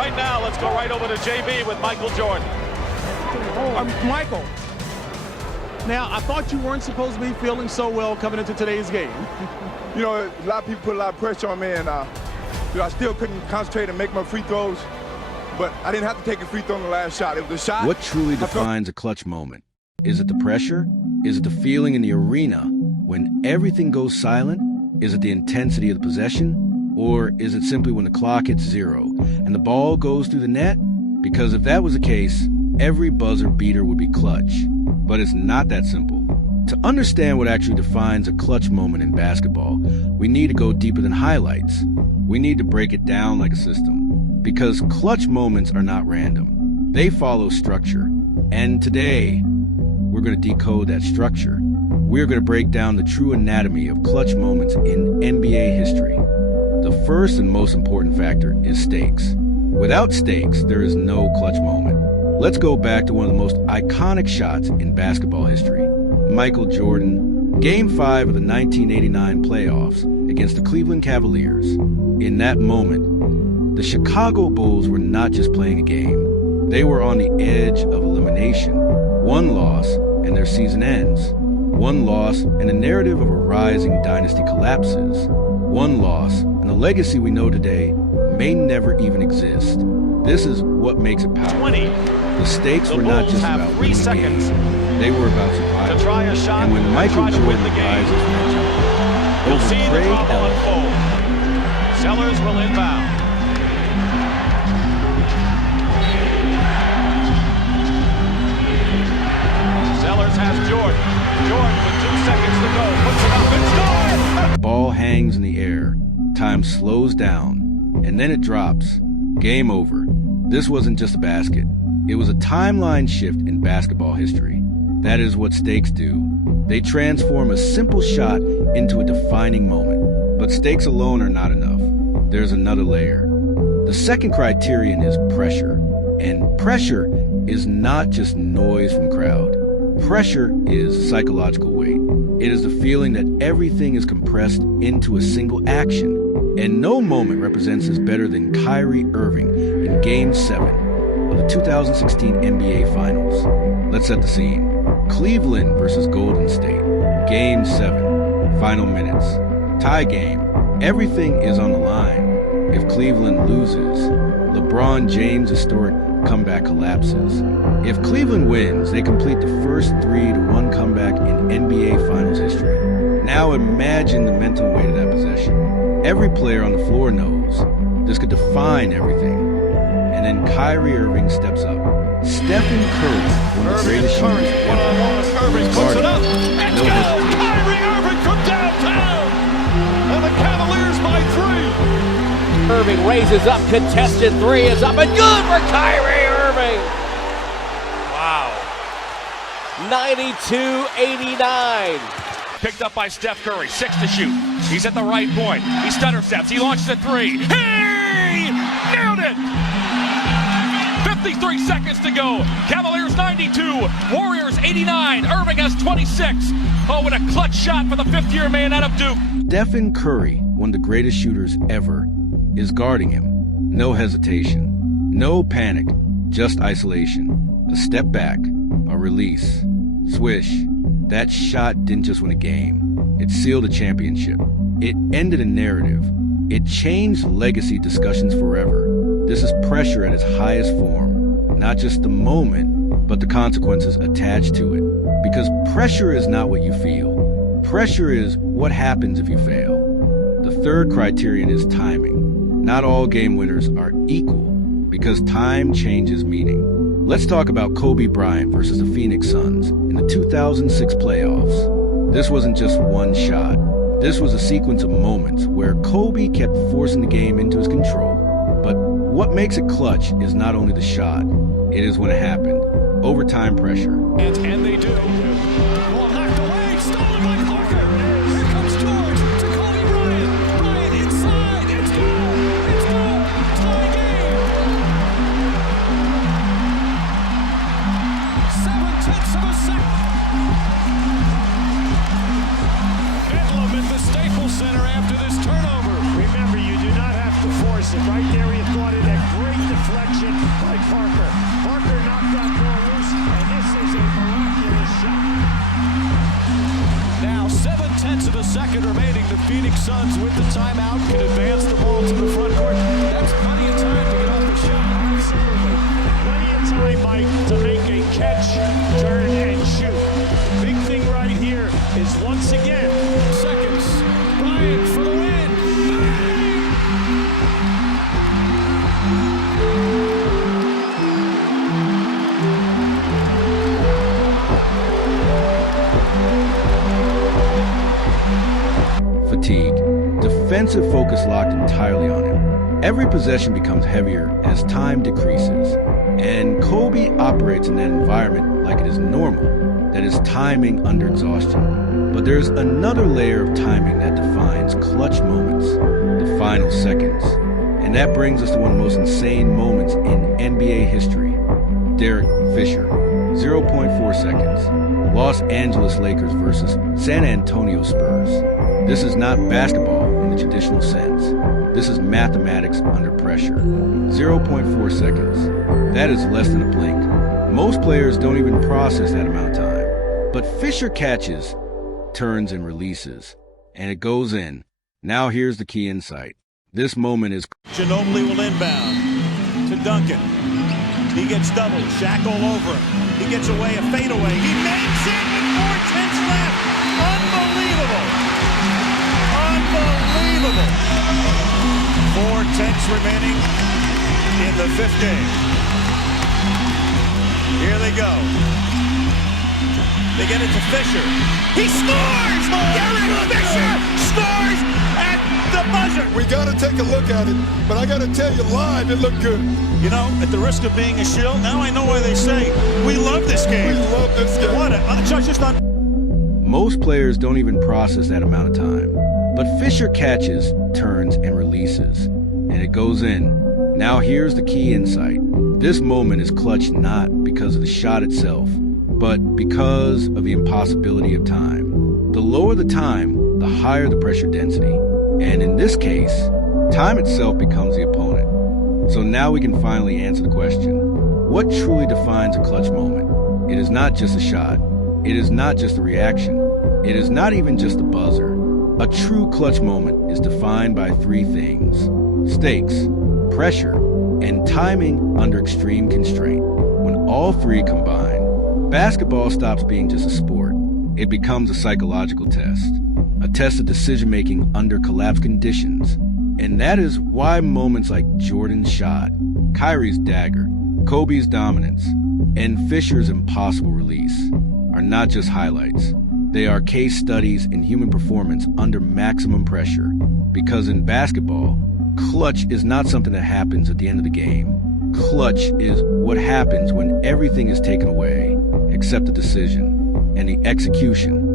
Right now, let's go right over to JB with Michael Jordan. Michael, now I thought you weren't supposed to be feeling so well coming into today's game. You know, a lot of people put a lot of pressure on me, and I still couldn't concentrate and make my free throws. But I didn't have to take a free throw on the last shot. It was a shot. What truly defines a clutch moment? Is it the pressure? Is it the feeling in the arena when everything goes silent? Is it the intensity of the possession? Or is it simply when the clock hits 0 and the ball goes through the net? Because if that was the case, every buzzer beater would be clutch. But it's not that simple. To understand what actually defines a clutch moment in basketball, we need to go deeper than highlights. We need to break it down like a system. Because clutch moments are not random. They follow structure. And today, we're going to decode that structure. We're going to break down the true anatomy of clutch moments in NBA history. The first and most important factor is stakes. Without stakes, there is no clutch moment. Let's go back to one of the most iconic shots in basketball history. Michael Jordan, Game 5 of the 1989 playoffs against the Cleveland Cavaliers. In that moment, the Chicago Bulls were not just playing a game. They were on the edge of elimination. One loss, and their season ends. One loss, and the narrative of a rising dynasty collapses. One loss, and the legacy we know today may never even exist. This is what makes it powerful. 20. The stakes were not just about winning the game. They were about survival. To try a shot and when Michael to Jordan win the game. rises from that jump, You'll over see the Craig drama Ellis, unfold. Sellers will inbound. Sellers has Jordan. Jordan with 2 seconds to go. Puts it up and scores! the ball hangs in the air. Time slows down, and then it drops. Game over. This wasn't just a basket. It was a timeline shift in basketball history. That is what stakes do. They transform a simple shot into a defining moment. But stakes alone are not enough. There's another layer. The second criterion is pressure. And pressure is not just noise from crowd. Pressure is psychological weight. It is the feeling that everything is compressed into a single action. And no moment represents this better than Kyrie Irving in Game 7 of the 2016 NBA Finals. Let's set the scene. Cleveland versus Golden State. Game 7. Final minutes. Tie game. Everything is on the line. If Cleveland loses, LeBron James' historic comeback collapses. If Cleveland wins, they complete the first 3-1 comeback in NBA Finals history. Now imagine the mental weight of that possession. Every player on the floor knows this could define everything. And then Kyrie Irving steps up. Stephen Curry, one of the greatest shooters ever. Irving puts it up. It's good! Kyrie Irving from downtown! And the Cavaliers by 3! Irving raises up, contested 3 is up and good for Kyrie Irving! Wow. 92-89. Picked up by Steph Curry, 6 to shoot. He's at the right point. He stutter steps. He launches a 3. Hey! Nailed it! 53 seconds to go. Cavaliers 92, Warriors 89. Irving has 26. Oh, what a clutch shot for the fifth-year man out of Duke. Stephen Curry, one of the greatest shooters ever, is guarding him. No hesitation. No panic. Just isolation. A step back. A release. Swish. That shot didn't just win a game. It sealed a championship. It ended a narrative. It changed legacy discussions forever. This is pressure at its highest form. Not just the moment, but the consequences attached to it. Because pressure is not what you feel. Pressure is what happens if you fail. The third criterion is timing. Not all game winners are equal, because time changes meaning. Let's talk about Kobe Bryant versus the Phoenix Suns in the 2006 playoffs. This wasn't just one shot. This was a sequence of moments where Kobe kept forcing the game into his control. But what makes it clutch is not only the shot, it is when it happened. Overtime pressure. And they do. Ball knocked away, stolen by Parker. Here comes George to Kobe Bryant. Bryant inside. It's good. It's good. Tie game. 7/10 of a second. Bedlam at the Staples Center after this turnover. Remember, you do not have to force it. Right there, he thought it a great deflection. Suns with the timeout can advance the ball to the front court. That's plenty of time to get off the shot. Absolutely. Plenty of time, Mike, to make a catch, turn, and shoot. Big thing right here is once again, Seconds. Bryant for the win. Fatigue. Defensive focus locked entirely on him. Every possession becomes heavier as time decreases. And Kobe operates in that environment like it is normal, that is timing under exhaustion. But there's another layer of timing that defines clutch moments, the final seconds. And that brings us to one of the most insane moments in NBA history. Derek Fisher, 0.4 seconds. Los Angeles Lakers versus San Antonio Spurs. This is not basketball in the traditional sense. This is mathematics under pressure. 0.4 seconds. That is less than a blink. Most players don't even process that amount of time. But Fisher catches, turns, and releases. And it goes in. Now here's the key insight. This moment is... Ginobili will inbound to Duncan. He gets doubled. Shaq all over him. He gets away, a fadeaway. He makes it with 4:10 left. Unbelievable. Unbelievable. 4:10 remaining in the fifth game. Here they go. They get it to Fisher. He scores! Derek Fisher scores at the buzzer. We got to take a look at it, but I got to tell you, live, it looked good. You know, at the risk of being a shill, now I know why they say, we love this game. We love this game. What just on. Most players don't even process that amount of time. But Fisher catches, turns, and releases. And it goes in. Now here's the key insight. This moment is clutch not because of the shot itself, but because of the impossibility of time. The lower the time, the higher the pressure density. And in this case, time itself becomes the opponent. So now we can finally answer the question. What truly defines a clutch moment? It is not just a shot. It is not just a reaction. It is not even just the buzzer. A true clutch moment is defined by three things: stakes, pressure, and timing under extreme constraint. When all three combine, basketball stops being just a sport. It becomes a psychological test, a test of decision-making under collapse conditions. And that is why moments like Jordan's shot, Kyrie's dagger, Kobe's dominance, and Fisher's impossible release are not just highlights. They are case studies in human performance under maximum pressure. Because in basketball, clutch is not something that happens at the end of the game. Clutch is what happens when everything is taken away except the decision and the execution